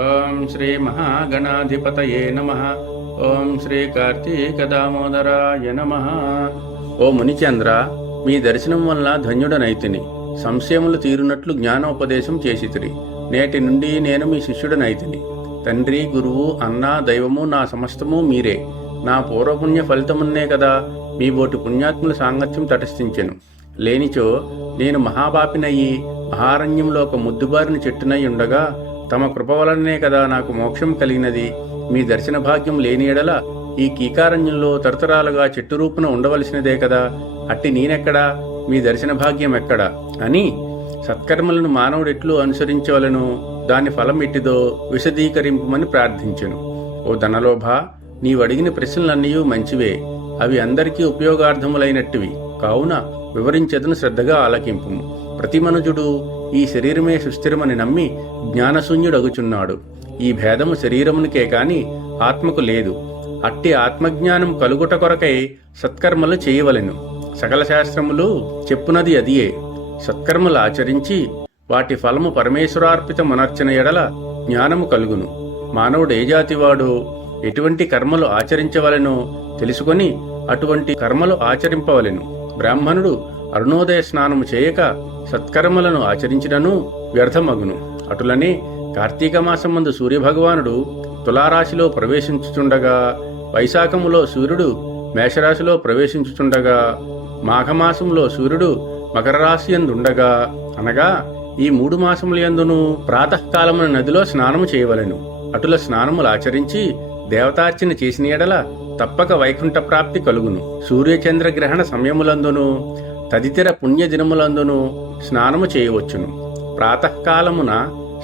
ఓం శ్రీ మహాగణాధిపతయే నమః. ఓం శ్రీ కార్తీకదామోదరాయ నమః. ఓ మునిచంద్ర, మీ దర్శనం వల్ల ధన్యుడనైతిని. సంశయములు తీరునట్లు జ్ఞానోపదేశం చేసితిరి. నేటి నుండి నేను మీ శిష్యుడనైతిని. తండ్రి, గురువు, అన్న, దైవము, నా సమస్తము మీరే. నా పూర్వపుణ్య ఫలితమున్నే కదా మీ బోటి పుణ్యాత్ముల సాంగత్యం తటస్థించెను. లేనిచో నేను మహాపాపినయ్యి మహారణ్యంలో ఒక ముద్దుబారిన చెట్టునై ఉండగా తమ కృప వలనే కదా నాకు మోక్షం కలిగినది. మీ దర్శన భాగ్యం లేని ఎడల ఈ కీకారణ్యంలో తరతరాలుగా చెట్టు రూపున ఉండవలసినదే కదా. అట్టి నేనెక్కడా, మీ దర్శన భాగ్యం ఎక్కడా అని సత్కర్మలను మానవుడెట్లు అనుసరించవలను, దాని ఫలం ఎట్టిదో విశదీకరింపమని ప్రార్థించెను. ఓ ధనలోభ, నీవడిగిన ప్రశ్నలన్నీ మంచివే. అవి అందరికీ ఉపయోగార్థములైనట్టివి. కావున వివరించదును, శ్రద్ధగా ఆలకింపుము. ప్రతి మనుజుడు ఈ శరీరమే సుస్థిరమని నమ్మి జ్ఞానశూన్యుడగుచున్నాడు. ఈ భేదము శరీరమునికే కాని ఆత్మకు లేదు. అట్టి ఆత్మజ్ఞానం కలుగుట కొరకై సత్కర్మలు చేయవలెను. సకల శాస్త్రములు చెప్పునది అదియే. సత్కర్మలు ఆచరించి వాటి ఫలము పరమేశ్వరార్పితమునర్చన ఎడల జ్ఞానము కలుగును. మానవుడు ఏ జాతివాడో, ఎటువంటి కర్మలు ఆచరించవలెనో తెలుసుకొని అటువంటి కర్మలు ఆచరింపవలెను. బ్రాహ్మణుడు అరుణోదయ స్నానము చేయక సత్కర్మలను ఆచరించినను వ్యర్థమగును. అటులనే కార్తీక మాసమందు సూర్యభగవానుడు తులారాశిలో ప్రవేశించుచుండగా, వైశాఖములో సూర్యుడు మేషరాశిలో ప్రవేశించుచుండగా, మాఘమాసంలో సూర్యుడు మకర రాశియందుండగా, అనగా ఈ 3 మాసములందును ప్రాతకాలమున నదిలో స్నానము చేయవలెను. అటుల స్నానములు ఆచరించి దేవతార్చన చేసిన ఎడల తప్పక వైకుంఠ ప్రాప్తి కలుగును. సూర్యచంద్రగ్రహణ సమయములందును తదితర పుణ్య దినములందును స్నానము చేయవచ్చును. ప్రాతకాలమున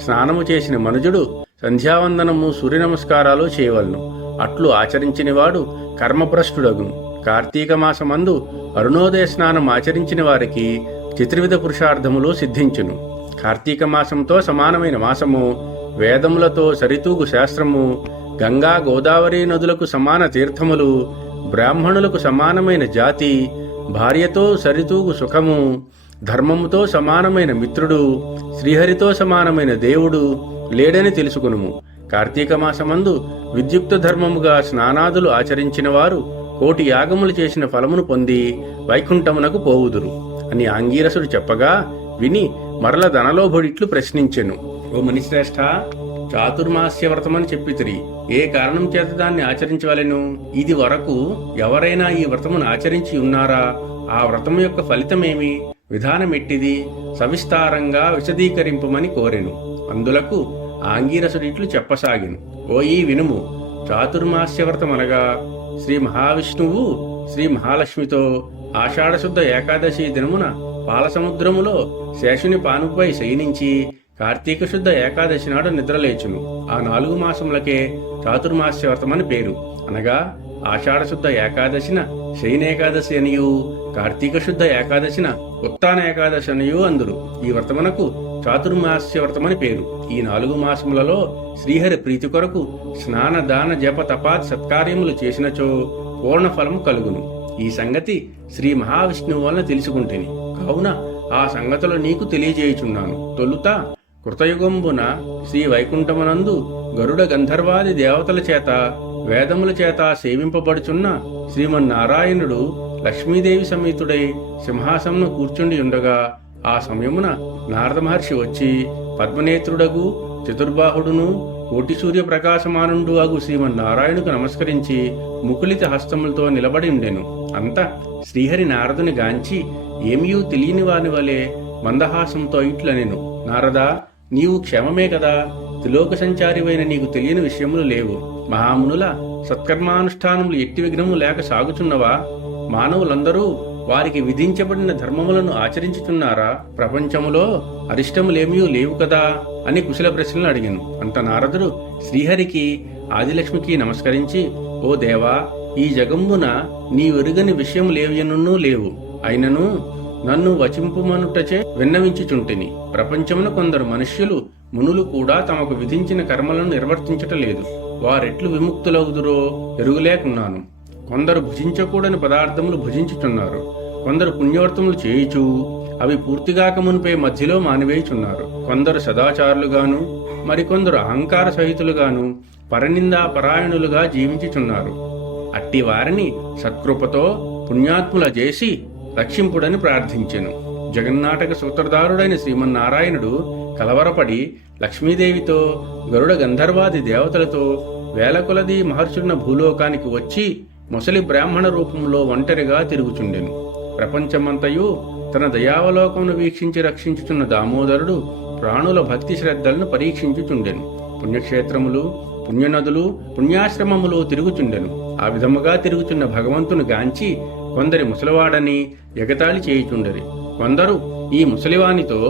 స్నానము చేసిన మనుజుడు సంధ్యావందనము, సూర్య నమస్కారాలు చేయవలను. అట్లు ఆచరించినవాడు కర్మభ్రష్టుడగును. కార్తీక మాసమందు అరుణోదయ స్నానం ఆచరించిన వారికి చతుర్విధ పురుషార్థములు సిద్ధించును. కార్తీక మాసంతో సమానమైన మాసము, వేదములతో సరితూగు శాస్త్రము, గంగా గోదావరి నదులకు సమాన తీర్థములు, బ్రాహ్మణులకు సమానమైన జాతి, భార్యతో సరితూగు సుఖము, ధర్మముతో సమానమైన మిత్రుడు, శ్రీహరితో సమానమైన దేవుడు లేడని తెలుసుకునుము. కార్తీక మాసమందు విద్యుక్త ధర్మముగా స్నానాదులు ఆచరించిన వారు 1,000,000 యాగములు చేసిన ఫలమును పొంది వైకుంఠమునకు పోవుదురు అని ఆంగీరసుడు చెప్పగా విని మరల ధనలోభుడిట్లు ప్రశ్నించెను. ఓ మునిశ్రేష్ఠ, చాతుర్మాస్య వ్రతమని చెప్పితిరి. ఏ కారణం చేత దాన్ని ఆచరించవలెను? ఇది వరకు ఎవరైనా ఈ వ్రతమును ఆచరించి ఉన్నారా? ఆ వ్రతము యొక్క ఫలితమేమి? విధానమెట్టిది? సవిస్తారంగా విశదీకరింపమని కోరెను. అందులకు ఆంగీరసుడిట్లు చెప్పసాగిను. ఓయి వినుము. చాతుర్మాస్య వ్రతమనగా శ్రీ మహావిష్ణువు శ్రీ మహాలక్ష్మితో ఆషాఢశుద్ధ ఏకాదశి దినమున పాలసముద్రములో శేషుని పానుపై శయనించి కార్తీక శుద్ధ ఏకాదశి నాడు నిద్రలేచును. ఆ 4 మాసములకే చాతుర్మాస్య వ్రతమని పేరు. అనగా ఆషాఢశుద్ధ ఏకాదశిన శయనేకాదశి అనియు, కార్తీక శుద్ధ ఏకాదశిన ఉత్తాన ఏకాదశి అనియు అందురు. ఈ వ్రతమునకు చాతుర్మాస్య వ్రతమని పేరు. ఈ 4 మాసములలో శ్రీహరి ప్రీతి కొరకు స్నాన, దాన, జప, తపాది సత్కార్యములు చేసినచో పూర్ణ ఫలము కలుగును. ఈ సంగతి శ్రీ మహావిష్ణువు వలన తెలుసుకుంటేని. కావున ఆ సంగతులు నీకు తెలియజేయుచున్నాను. తొలుత కృతయుగంబున శ్రీ వైకుంఠమునందు గరుడ గంధర్వాది దేవతల చేత వేదముల చేత సేవింపబడుచున్న శ్రీమన్నారాయణుడు లక్ష్మీదేవి సమేతుడై సింహాసనమును కూర్చుండి ఉండగా, ఆ సమయమున నారద మహర్షి వచ్చి పద్మనేత్రుడగు చతుర్బాహుడును కోటి సూర్య ప్రకాశమానుండు అగు శ్రీమన్నారాయణుకు నమస్కరించి ముకులిత హస్తములతో నిలబడి ఉండెను. అంత శ్రీహరి నారదుని గాంచి ఏమియూ తెలియని వాని వలె మందహాసంతో ఇట్లనెను. నారదా, నీవు క్షేమమే కదా? త్రిలోక సంచారివైన నీకు తెలియని విషయములు లేవు. మహామునుల సత్కర్మానుష్ఠానములు ఎట్టి విఘ్నము లేక సాగుచున్నవా? మానవులందరూ వారికి విధించబడిన ధర్మములను ఆచరించుచున్నారా? ప్రపంచములో అరిష్టములేమీ లేవు కదా అని కుశల ప్రశ్నలు అడిగాను. అంత నారదుడు శ్రీహరికి ఆదిలక్ష్మికి నమస్కరించి, ఓ దేవా, ఈ జగంబున నీవెరుగని విషయములేవియనున్నూ లేవు. అయినను నన్ను వచింపుమనుటచే విన్నవించుచుంటిని. ప్రపంచమున కొందరు మనుష్యులు, మునులు కూడా తమకు విధించిన కర్మలను నిర్వర్తించటలేదు. వారెట్లు విముక్తులవుదురో ఎరుగులేకున్నాను. కొందరు భుజించకూడని పదార్థములు భుజించుచున్నారు. కొందరు పుణ్యవర్తములు చేయుచు అవి పూర్తిగాక మునిపే మధ్యలో మానివేయుచున్నారు. కొందరు సదాచారులుగాను మరికొందరు అహంకార సహితులుగాను పరనిందా పరాయణులుగా జీవించుచున్నారు. అట్టి వారిని సత్కృపతో పుణ్యాత్ముల చేసి రక్షింపుడని ప్రార్థించెను. జగన్నాటక సూత్రధారుడైన శ్రీమన్నారాయణుడు కలవరపడి లక్ష్మీదేవితో గరుడ గంధర్వాది దేవతలతో వేల కొలది మహర్షున్న భూలోకానికి వచ్చి ముసలి బ్రాహ్మణ రూపంలో ఒంటరిగా తిరుగుచుండెను. ప్రపంచమంతయు తన దయావలోకమును వీక్షించి రక్షించుచున్న దామోదరుడు ప్రాణుల భక్తి శ్రద్ధలను పరీక్షించుచుండెను. పుణ్యక్షేత్రములు, పుణ్యనదులు, పుణ్యాశ్రమములు తిరుగుచుండెను. ఆ విధముగా తిరుగుచున్న భగవంతుని గాంచి కొందరి ముసలివాడని ఎగతాళి చేయుచుండరి. కొందరు ఈ ముసలివానితో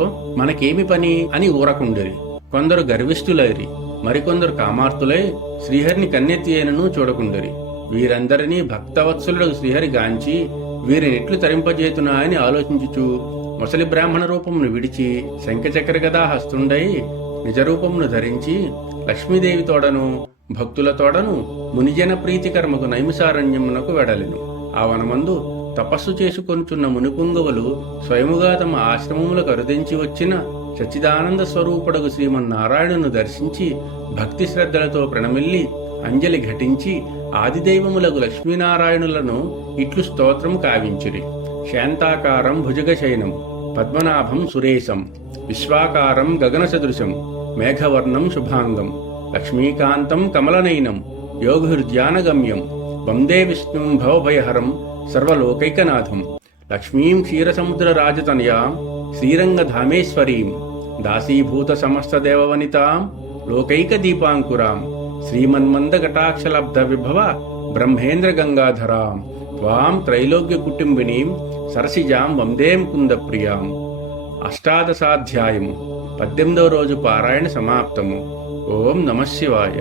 మనకేమి పని అని ఊరకుండరి. కొందరు గర్విష్ఠులైరి. మరికొందరు కామార్తులై శ్రీహరిని కన్నెత్తి అయినను చూడకుండరి. వీరందరినీ భక్తవత్సలుడు శ్రీహరి గాంచి వీరినెట్లు తరింపజేతునా అని ఆలోచించుచు ముసలి బ్రాహ్మణ రూపమును విడిచి శంఖచక్ర గదా హస్తుండై నిజరూపమును ధరించి లక్ష్మీదేవి తోడను భక్తుల తోడను మునిజన ప్రీతికర్మకు నైమిసారణ్యమునకు వెడలెను. ఆ వనమందు తపస్సు చేసుకొనుచున్న మునిపుంగవులు స్వయముగా తమ ఆశ్రమములకు అరుదించి వచ్చిన సచ్చిదానంద స్వరూపుడగు శ్రీమన్నారాయణును దర్శించి భక్తి శ్రద్ధలతో ప్రణమిల్లి అంజలి ఘటించి ఆదిదైవములకు లక్ష్మీనారాయణులను ఇట్లు స్తోత్రము కావించిరి. శాంతాకారం భుజగశయనం పద్మనాభం సురేశం విశ్వాకారం గగన సదృశం మేఘవర్ణం శుభాంగం లక్ష్మీకాంతం కమలనయనం యోగహృద్యానగమ్యం వందే విష్ణుం భవభయహరం సర్వలోకైకనాథం లక్ష్మీం క్షీరసముద్రరాజతనయాం శ్రీరంగధామేశ్వరీం దాసీభూత సమస్తదేవవనితాం లోకైకదీపాంకురాం శ్రీమన్మందకటాక్షలబ్ధ విభవ బ్రహ్మేంద్ర గంగాధరాం త్వాం త్రైలోక్య కుటుంబినీం సరసిజాం వందే ముకుంద ప్రియాం. అష్టాదశాధ్యాయము 18వ రోజు పారాయణ సమాప్తము. ఓం నమః శివాయ.